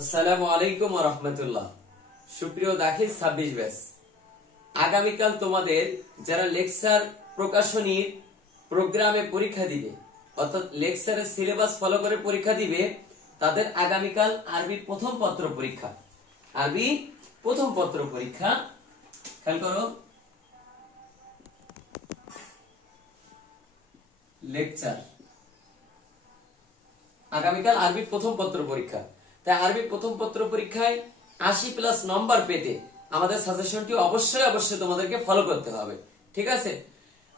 আসসালামু আলাইকুম ওয়া রাহমাতুল্লাহ। সুপ্রিয় দাখিল 26 ব্যাচ, আগামীকাল তোমাদের যারা লেকচার প্রকাশনীর প্রোগ্রামে পরীক্ষা দিবে অর্থাৎ লেকচারের সিলেবাস ফলো করে পরীক্ষা দিবে, তাদের আগামীকাল আরবি প্রথম পত্র পরীক্ষা। আরবি প্রথম পত্র পরীক্ষা, খেয়াল করো, লেকচার আগামীকাল আরবি প্রথম পত্র পরীক্ষা। তাই আরবি প্রথম পত্র পরীক্ষায় 80+ নম্বর পেতে আমাদের সাজেশনটি অবশ্যই তোমাদেরকে ফলো করতে হবে, ঠিক আছে?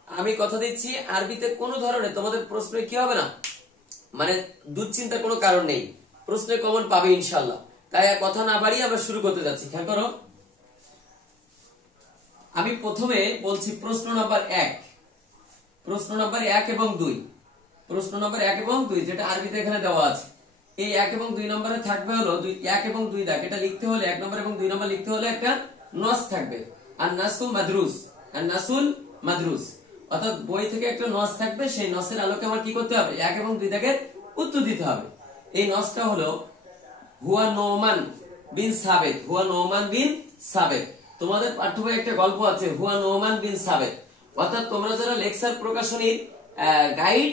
আমি কথা দিচ্ছি, আরবিতে কোনো ধরনের তোমাদের প্রশ্নে কি হবে না, মানে দুশ্চিন্তার কোনো কারণ নেই, প্রশ্নে কমন পাবে ইনশাআল্লাহ। তাই আর কথা না বাড়িয়ে আমরা শুরু করতে যাচ্ছি। খেয়াল করো, আমি প্রথমে বলছি প্রশ্ন নাম্বার 1, প্রশ্ন নাম্বার 1 এবং 2, প্রশ্ন নাম্বার 1 এবং 2 যেটা আরবিতে এখানে দেওয়া আছে। এই 1 এবং 2 নম্বরে থাকবে হলো 1 এবং 2 দাগ। এটা লিখতে হলে 1 নম্বর এবং 2 নম্বর লিখতে হলে একটা নস থাকবে, আর নাসুল মাদরুস, আর নাসুল মাদরুস, অর্থাৎ বই থেকে একটা নস থাকবে। সেই নসের আলোকে আমার কি করতে হবে, 1 এবং 2 দাগের উত্তর দিতে হবে। এই নসটা হলো হুয়া নোমান বিন সাবেত, হুয়া নোমান বিন সাবেত। তোমাদের পাঠ্য বইয়ে একটা গল্প আছে হুয়া নোমান বিন সাবেত। অর্থাৎ তোমরা যারা লেকচার প্রকাশনীর গাইড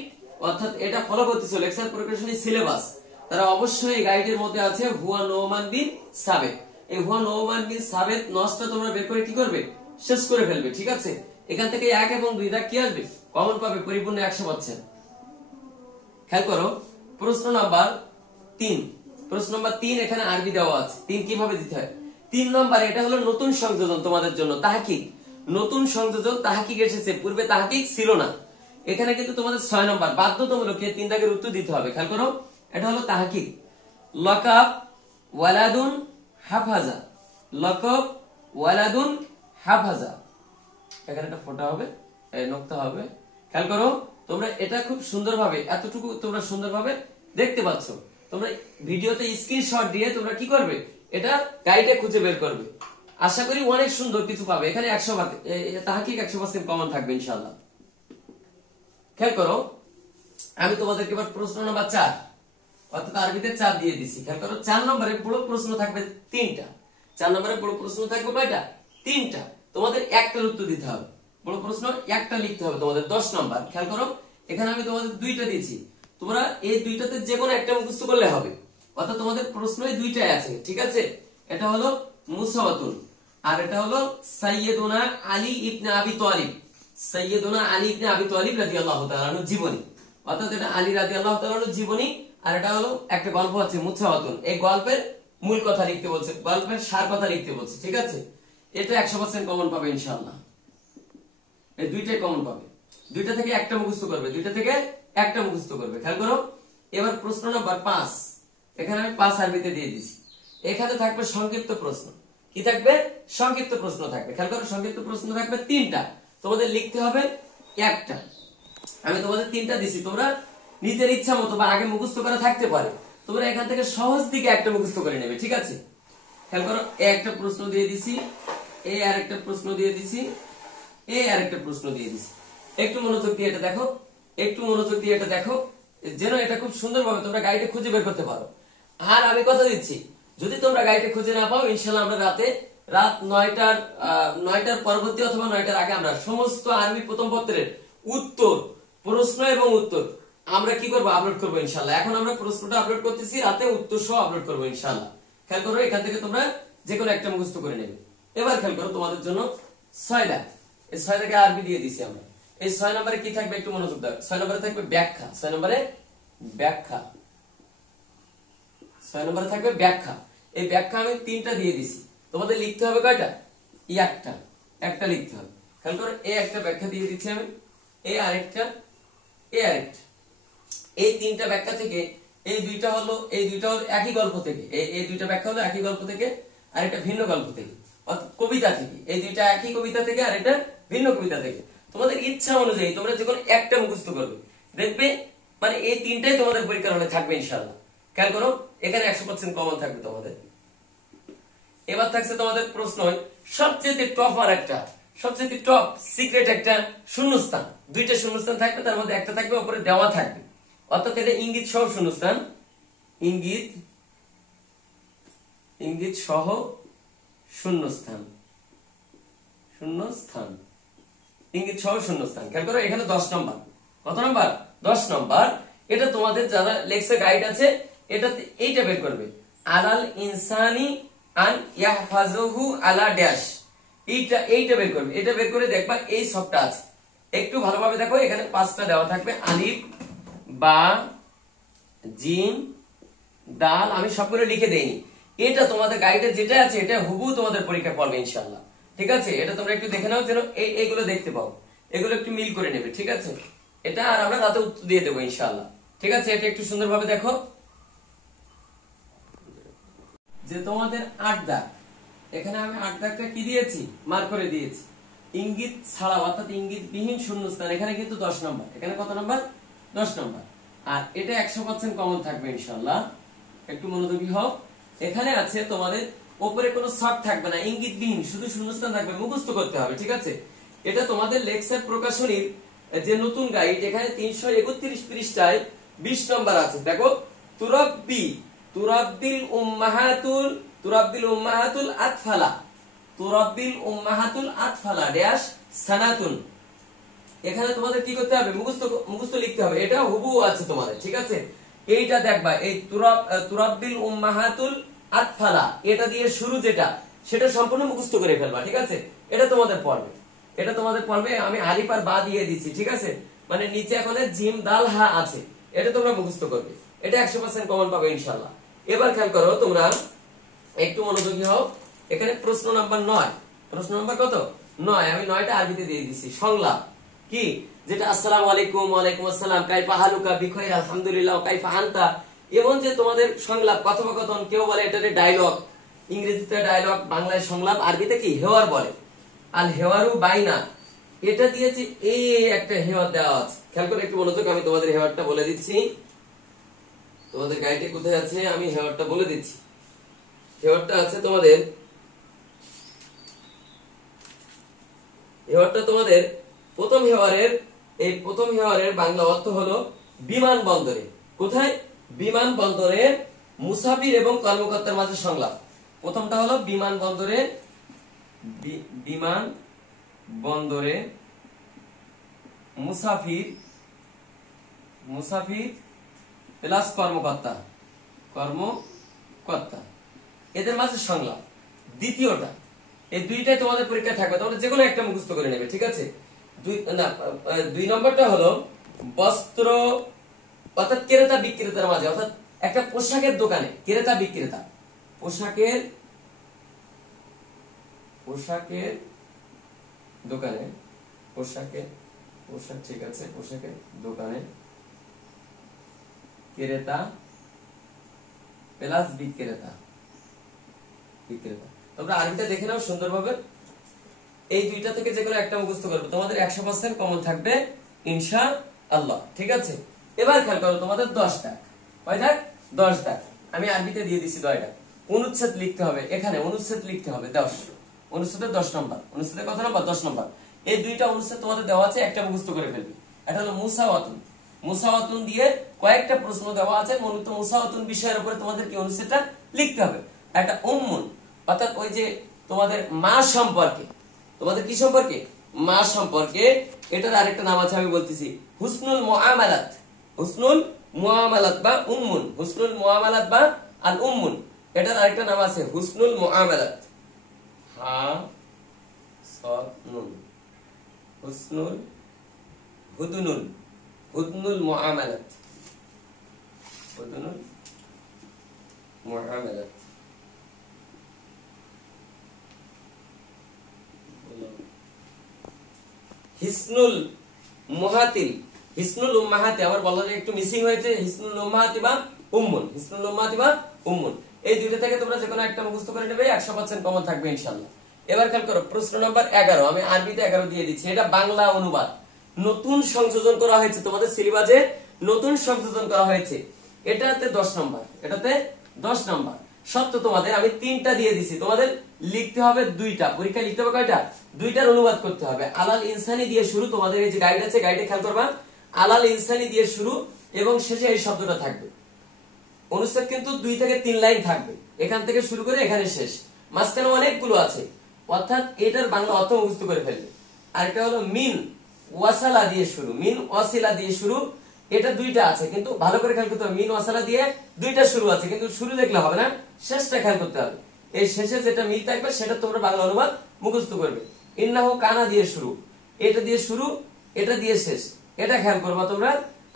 অর্থাৎ এটা ফলো করতেছো, লেকচার প্রকাশনীর সিলেবাস, তারা অবশ্যই এই গাইডের মধ্যে আছে হুয়া নোমান বিন সাবেত। এই হুয়া নোমান বিন সাবেত নসটা তোমরা বের করে কি করবে, শেষ করে ফেলবে, ঠিক আছে? এখান থেকে 1 এবং 2 দাগ কি আসবে, কমন পাবে পরিপূর্ণ 100%। খেয়াল করো, প্রশ্ন নাম্বার 3, প্রশ্ন নাম্বার 3 এখানে আরবি দেওয়া আছে। 3 কিভাবে দিতে হয়? 3 নম্বরে এটা হলো নতুন সংযোজন তোমাদের জন্য, তাহকিক, নতুন সংযোজন তাহকিক এসেছে, পূর্বে তাহকিক ছিল না। এখানে কিন্তু তোমাদের 6 নম্বর বাধ্যতামূলক 3 দাগের উত্তর দিতে হবে। খেয়াল করো, এটা হলো তাহকিক। লাকাব ওয়ালাদুন হাফাজা, লাকাব ওয়ালাদুন হাফাজা, এখানে একটা ফোঁটা হবে, এই নোক্তা হবে। খেয়াল করো, তোমরা এটা খুব সুন্দরভাবে, এতটুকু তোমরা সুন্দরভাবে দেখতে পাচ্ছ। তোমরা ভিডিওতে স্ক্রিনশট দিয়ে তোমরা কি করবে, এটা গাইডে খুঁজে বের করবে। আশা করি অনেক সুন্দর কিছু পাবে এখানে। 100% তাহকিক 100% কমন থাকবে ইনশাআল্লাহ। খেয়াল করো, আমি তোমাদেরকে এবার প্রশ্ন নাম্বার 4 অর্থাৎ আরবিতে 4 দিয়ে দিছি। খেয়াল করো, 4 নম্বরে পুরো প্রশ্ন থাকবে 3টা। 4 নম্বরে পুরো প্রশ্ন থাকবে কয়টা, 3টা। তোমাদের একটার উত্তর দিতে হবে, পুরো প্রশ্ন একটা লিখতে হবে তোমাদের 10 নম্বর। খেয়াল করো, এখানে আমি তোমাদের 2টা দিয়েছি, তোমরা এই 2টাতে যে কোনো একটা মুখস্থ করলে হবে। অর্থাৎ তোমাদের প্রশ্নই 2টাই আছে, ঠিক আছে? এটা হলো মুসাওয়াতুন, আর এটা হলো সাইয়্যিদুনা আলী ইবনে আবি তালিব, সাইয়্যিদুনা আলী ইবনে আবি তালিব রাদিয়াল্লাহু তাআলা আনহু জীবনী। অর্থাৎ এটা আলী রাদিয়াল্লাহু তাআলা আনহু জীবনী, আর এটা হলো একটা গল্প আছে মুসাওয়াতুন। এই গল্পের মূল কথা লিখতে বলছে, গল্পের সার কথা লিখতে বলছে, ঠিক আছে? এটা 100% কমন পাবে ইনশাআল্লাহ। এই 2টাই কমন পাবে, 2টা থেকে একটা মুখস্থ করবে, 2টা থেকে একটা মুখস্থ করবে। খেয়াল করো, এবার প্রশ্ন নাম্বার 5 এখানে আমি 5 আরবিতে দিয়ে দিয়েছি। এখানে থাকবে সংক্ষিপ্ত প্রশ্ন। কি থাকবে, সংক্ষিপ্ত প্রশ্ন থাকবে। খেয়াল করো, সংক্ষিপ্ত প্রশ্ন থাকবে 3টা, তোমাদের লিখতে হবে একটা। আমি তোমাদের 3টা দিছি, তোমরা নিজের ইচ্ছা মতো বা আগে মুখস্থ করা থাকতে পারে, তোমরা এখান থেকে সহজ দিকে একটা মুখস্থ করে নেবে, ঠিক আছে? খেয়াল করো, একটা প্রশ্ন দিয়ে দিছি, এই আরেকটা প্রশ্ন দিয়ে দিছি, এই আরেকটা প্রশ্ন দিয়ে দিছি। একটু মনোযোগ দিয়ে এটা দেখো, একটু মনোযোগ দিয়ে এটা দেখো, যেন এটা খুব সুন্দরভাবে তোমরা গাইডে খুঁজে বের করতে পারো। আর আমি কথা দিচ্ছি, যদি তোমরা গাইডে খুঁজে না পাও, ইনশাআল্লাহ আমরা রাত 9টার পরবর্তী অথবা 9টার আগে আমরা সমস্ত আরবি প্রথম পত্রের উত্তর, প্রশ্ন এবং উত্তর আমরা কি করবো, আপলোড করবো ইনশাআল্লাহ। এখন আমরা প্রশ্নটা আপলোড করতেছি, রাতে উত্তর সহ আপলোড করবো ইনশাআল্লাহ। খেয়াল করো, এখান থেকে তোমরা যে কোনো একটা মুখস্থ করে নেবে। এবার খেয়াল করো, তোমাদের জন্য 6 দাগ, এই 6 দাগে আরবি দিয়ে দিছি আমরা। এই 6 নম্বরে কি থাকবে, একটু মনোযোগ দাও। 6 নম্বরে থাকবে ব্যাখ্যা, 6 নম্বরে ব্যাখ্যা, 6 নম্বরে থাকবে ব্যাখ্যা। এই ব্যাখ্যা আমি 3টা দিয়ে দিছি, তোমাদের লিখতে হবে কয়টা, একটা লিখতে হবে। খেয়াল করো, এই একটা ব্যাখ্যা দিয়ে দিচ্ছি আমি, এই আরেকটা, এই আরেকটা। এই 3টা ব্যাখ্যা থেকে এই 2টা হলো একই গল্প থেকে, এই 2টা ব্যাখ্যা হলো একই গল্প থেকে, আর এটা ভিন্ন গল্প থেকে, অর্থাৎ কবিতা থেকে। এই 2টা একই কবিতা থেকে, আর এটা ভিন্ন কবিতা থেকে। তোমাদের ইচ্ছা অনুযায়ী তোমরা যে কোনো একটা মুখস্থ করবে, দেখবে মানে এই 3টাই তোমাদের পরীক্ষার হলে থাকবে ইনশাআল্লাহ। খেয়াল করো, এখানে 100% কমন থাকবে তোমাদের। এবার থাকছে তোমাদের প্রশ্ন, সবচেয়ে টপ আর একটা, সবচেয়ে টপ সিক্রেট একটা শূন্যস্থান, 2টা শূন্যস্থান থাকবে, তার মধ্যে একটা থাকবে উপরে দেওয়া থাকবে, অর্থাৎ এটা ইঙ্গিত সহ শূন্যস্থান, ইঙ্গিত ইঙ্গিত সহ শূন্যস্থান, শূন্যস্থান, ইঙ্গিত সহ শূন্যস্থান। খেয়াল করো এখানে 10 নম্বর। কত নম্বর? 10 নম্বর। এটা তোমাদের যারা লেকচার গাইড আছে এটাতে এইটা বের করবে, আলাল ইনসানি আন ইয়াহফাজুহু আলা ড্যাশ, এইটা বের করবে। এটা বের করে দেখবা এই সবটা আছে, একটু ভালোভাবে দেখো। এখানে 5টা দেওয়া থাকবে, আলিফ, বা, জিম, দাল। আমি সবগুলো লিখে দেইনি, এটা তোমাদের গাইডে যেটা আছে এটা হুবহু তোমাদের পরীক্ষা পড়বে ইনশাআল্লাহ। ঠিক আছে, এটা তোমরা একটু দেখে নাও যেন এইগুলো দেখতে পাও, এগুলো একটু মিল করে নেবে। ঠিক আছে, এটা আর আমরা রাতে উত্তর দিয়ে দেবো ইনশাআল্লাহ। ঠিক আছে, এটা একটু সুন্দরভাবে দেখো যে তোমাদের 8 দাগ, এখানে আমি 8 দাগটা কি দিয়েছি? মার্ক করে দিয়েছি। ইঙ্গিত ছাড়া অর্থাৎ ইঙ্গিত বিহীন শূন্যস্থান, এখানে কিন্তু 10 নম্বর। এখানে কত নম্বর? 10 নম্বর। আর এটা 100% কমন থাকবে ইনশাআল্লাহ। একটু মনোযোগী হও। এখানে আছে তোমাদের উপরে কোনো শর্ট থাকবে না, ইঙ্গিত বিহীন, শুধু শূন্যস্থান থাকবে, মুখস্থ করতে হবে। ঠিক আছে, এটা তোমাদের লেকচার প্রকাশনীর যে নতুন গাইড, এখানে 331 পৃষ্ঠায় 20 নম্বর আছে। দেখো, তুরাব্বিল উম্মাহাতুল আতফালা, তুরাব্বিল উম্মাহাতুল আতফালা ড্যাশ সানাতুন। এখানে তোমাদের কি করতে হবে? মুখস্থ লিখতে হবে। এটা হুবহু আছে তোমাদের। ঠিক আছে, এইটা দেখবা, এই তুরাব্বিল উম্মাহাতুল আতফালা, এটা দিয়ে শুরু যেটা, সেটা সম্পূর্ণ মুখস্থ করে ফেলবা। ঠিক আছে, এটা তোমাদের পড়বে, এটা তোমাদের পড়বে। আমি আলিফ আর বা দিয়ে দিচ্ছি। ঠিক আছে, মানে নিচে এখন জিম দাল হা আছে, এটা তোমরা মুখস্থ করবে। এটা 100% কমন পাবে ইনশাআল্লাহ। এবার খেয়াল করো, তোমরা একটু মনোযোগী হও। এখানে প্রশ্ন নাম্বার 9, প্রশ্ন নাম্বার কত? 9। আমি 9টা আরবিতে দিয়ে দিচ্ছি। সংলাপ কি? যেটা আসসালামু আলাইকুম, ওয়ালাইকুম আসসালাম, কাইফা হালুকা, বিখাইর, আলহামদুলিল্লাহ, কাইফা আনতা। এমন যে তোমাদের সংলাপ, কথোপকথন, কেউ বলে এটাতে ডায়লগ, ইংরেজিতে ডায়লগ, বাংলায় সংলাপ, আরবিতে কি হেওয়ার বলে। আল হেওয়ারু বাইনা, এটা দিয়েছি, এই একটা হেওয়ার দেওয়া আছে। খেয়াল করে একটু মনোযোগ, আমি তোমাদের হেওয়ারটা বলে দিচ্ছি। তোমাদের গাইডে কোথায় আছে আমি হেওয়ারটা বলে দিচ্ছি। হেওয়ারটা আছে তোমাদের, হেওয়ারটা তোমাদের প্রথম হেওয়ারের বাংলা অর্থ হলো বিমানবন্দরে। কোথায়? বিমানবন্দরে মুসাফির এবং কর্মকর্তার মাঝে সংলাপ। প্রথমটা হলো বিমানবন্দরে, বিমানবন্দরে মুসাফির প্লাস কর্মকর্তা, এদের মাঝে সংলাপ। দ্বিতীয়টা, এই দুইটাই তোমাদের পরীক্ষায় থাকবে, তোমরা যেকোনো একটা মুখস্থ করে নেবে। ঠিক আছে, 2 নম্বরটা হলো বস্ত্র, অর্থাৎ ক্রেতা বিক্রেতার মাঝে, অর্থাৎ একটা পোশাকের দোকানে ক্রেতা বিক্রেতা, পোশাকের দোকানে, পোশাক, ঠিক আছে, পোশাকের দোকানে ক্রেতা প্লাস বিক্রেতা। তোমরা আরবিটা দেখে নাও সুন্দরভাবে। এই দুইটা থেকে যে কোনো একটা মুখস্থ করবে, তোমাদের 100% কমন থাকবে ইনশাআল্লাহ। ঠিক আছে, এবার খেয়াল করো, তোমাদের 10 দাগ। কয় দাগ? 10 দাগ। আমি আরবিতে দিয়ে দিছি 9 দাগ। অনুচ্ছেদ লিখতে হবে, এখানে অনুচ্ছেদ লিখতে হবে 10। অনুচ্ছেদের 10 নম্বর। অনুচ্ছেদের কত নম্বর? 10 নম্বর। এই দুইটা অনুচ্ছেদ তোমাদের দেওয়া আছে, একটা মুখস্থ করে ফেলবে। এটা হলো মুসাওয়াতুন। মুসাওয়াতুন দিয়ে কয়েকটা প্রশ্ন দেওয়া আছে, মূলত মুসাওয়াতুন বিষয়ের উপরে তোমাদের কি অনুচ্ছেদটা লিখতে হবে। একটা উম্মুন, অর্থাৎ ওই যে তোমাদের মা সম্পর্কে, তোমাদের কি সম্পর্কে? মা সম্পর্কে। এটার আরেকটা নাম আছে, আমি বলতেছি, হুসনুল মুআমালাত। হুসনুল মুআমালাত বা উম্মুন, হুসনুল মুআমালাত বা আল উম্মুন, এটার আরেকটা নাম আছে হুসনুল মুআমালাত। হা সদ নুন, হুসনুল, হুদনুল মুআমালাত, হুদনুল মুআমালাত। হিসনুল মুহাতিল, হিসনুল উম্মাহাতি, আমার বলা একটু মিসিং হয়েছে, হিসনুল উম্মাহাতি বা উম্মুন, হিসনুল উম্মাহাতি বা উম্মুন। এই দুইটা থেকে তোমরা যে কোনো একটা মুখস্থ করে নেবে, 100% কমন থাকবে ইনশাআল্লাহ। এবার খেয়াল করো, প্রশ্ন নাম্বার 11, আমি আরবিতে 11 দিয়ে দিচ্ছি। এটা বাংলা অনুবাদ, নতুন সংযোজন করা হয়েছে, তোমাদের সিলেবাসে নতুন সংযোজন করা হয়েছে। এটাতে 10 নম্বর, এটাতে 10 নম্বর। সত্য তোমাদের আমি 3টা দিয়ে দিছি, তোমাদের লিখতে হবে 2টা। পরীক্ষা লিখতে হবে কয়টা? 2টার অনুবাদ করতে হবে। আলাল ইনসানি দিয়ে শুরু, তোমাদের এই যে গাইড আছে, গাইডে খেয়াল করবা, আলাল ইনসানি দিয়ে শুরু এবং শেষে এই শব্দটা থাকবে। অনুচ্ছেদ কিন্তু 2 থেকে 3 লাইন থাকবে। এখান থেকে শুরু করে এখানে শেষ, মাঝখানে অনেকগুলো আছে, অর্থাৎ এটার বাংলা অর্থ মুখস্থ করে ফেলবে। আর এটা হলো মিন ওয়াসালা দিয়ে শুরু, মিন ওয়াসিলা দিয়ে শুরু, এটা দুইটা আছে কিন্তু ভালো করে খেয়াল করতে হবে, মিন ওয়াসালা দিয়ে দুইটা শুরু আছে কিন্তু শুরু দেখলে হবে না, শেষটা খেয়াল করতে হবে। এই শেষে যেটা মিল থাকবে সেটা তোমরা বাংলা অনুবাদ মুখস্থ করবে। ইন্নাহু কানা দিয়ে শুরু, এটা দিয়ে শুরু, এটা দিয়ে শেষ, এটা খেয়াল করবা তোমরা।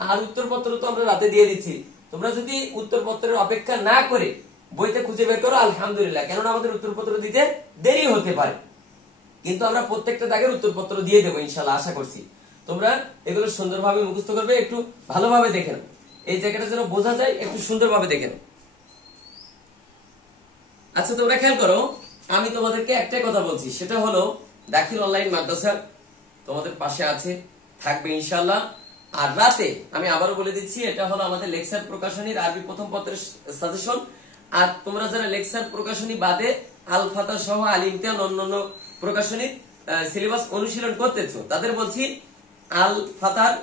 আর উত্তরপত্র তো আমরা রাতে দিয়ে দিচ্ছি, তোমরা যদি উত্তরপত্রের অপেক্ষা না করে বইতে খুঁজে বের করো আলহামদুলিল্লাহ, কেননা আমাদের উত্তরপত্র দিতে দেরি হতে পারে, কিন্তু আমরা প্রত্যেকটা দাগের উত্তরপত্র দিয়ে দেবো ইনশাল্লাহ, আশা করছি। তোমরা এগুলো সুন্দরভাবে মুখস্থ করবে, একটু ভালোভাবে দেখে নাও, এই জায়গাটা যেন বোঝা যায়, একটু সুন্দরভাবে দেখে নাও। আচ্ছা তোমরা খেয়াল করো, আমি তোমাদেরকে একটাই কথা বলছি, সেটা হলো দাখিল অনলাইন মাদ্রাসা তোমাদের পাশে আছে, থাকবে ইনশাল্লাহ। আর রাতে আমি আবারও বলে দিচ্ছি, এটা হলো আমাদের লেকচার প্রকাশনীর আরবি প্রথম পত্রের সাজেশন। আর তোমরা যারা লেকচার প্রকাশনী বাদে আল ফাতা সহ আল ইমতিহান অন্যান্য প্রকাশনীর সিলেবাস অনুশীলন করতেছো, তাদের বলছি আল ফাতার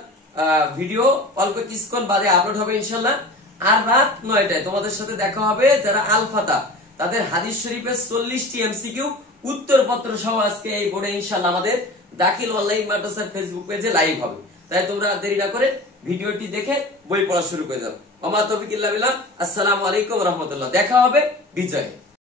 ভিডিও অল্প কিছুক্ষণ বাদে আপলোড হবে ইনশাল্লাহ। আর রাত 9টায় তোমাদের সাথে দেখা হবে যারা আল ফাতা, তাদের হাদিস শরীফের 40টি এমসিকিউ উত্তরপত্র সহ আজকে এই বোর্ডে ইনশাল্লাহ আমাদের দাখিল অনলাইন মাদ্রাসার ফেসবুক পেজে লাইভ হবে। তাই তোমরা দেরি না করে ভিডিওটি দেখে বই পড়া শুরু করে দাও। ওমা তৌফিক ইল্লা বিল্লাহ। আসসালামু আলাইকুম ওয়া রাহমাতুল্লাহ। দেখা হবে বিজয়।